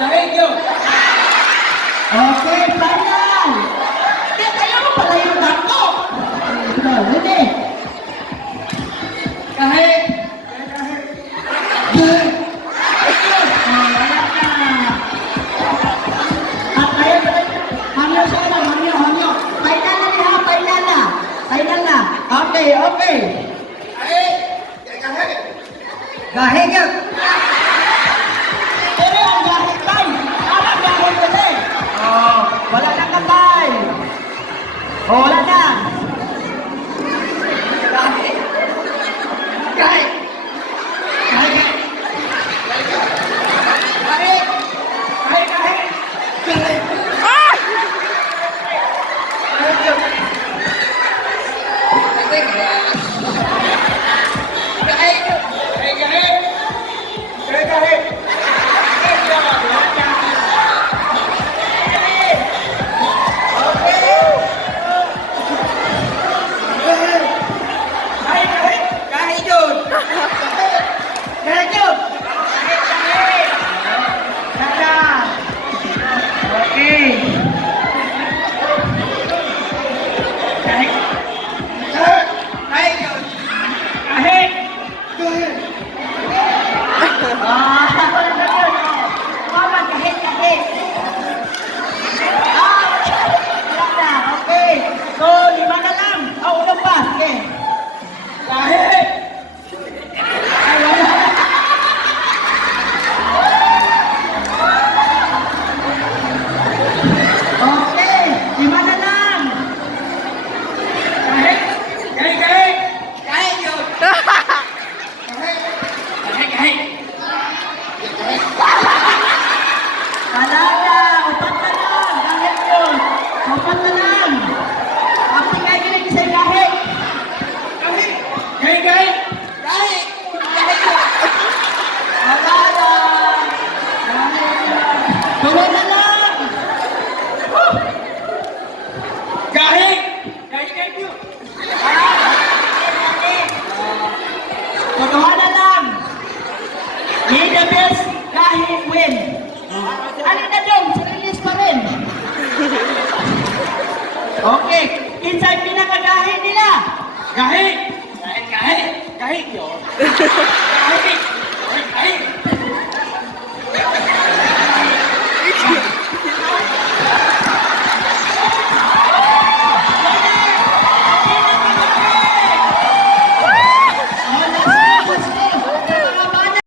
Kahit yun. Okay, final! Kaya kaya mo pala yung dako! Ready? Kahit. Good! Wala na! At kaya pala Hamyo siya lang, hamyo. Final na niya, final na! Final na! Okay, okay! Kahit. Kahit. Gahig yan! Pero ang gahig tayo! Tama gahig ulit! Oh, wala na katay! Oh, wala na! Kahit. Kahit. Kahit. Kahit. Kahit. Kahit. Totohanan lang. May the best kahit win. Alin na dong, release pa rin. Okay, inside pinakagahin nila. Kahit yun.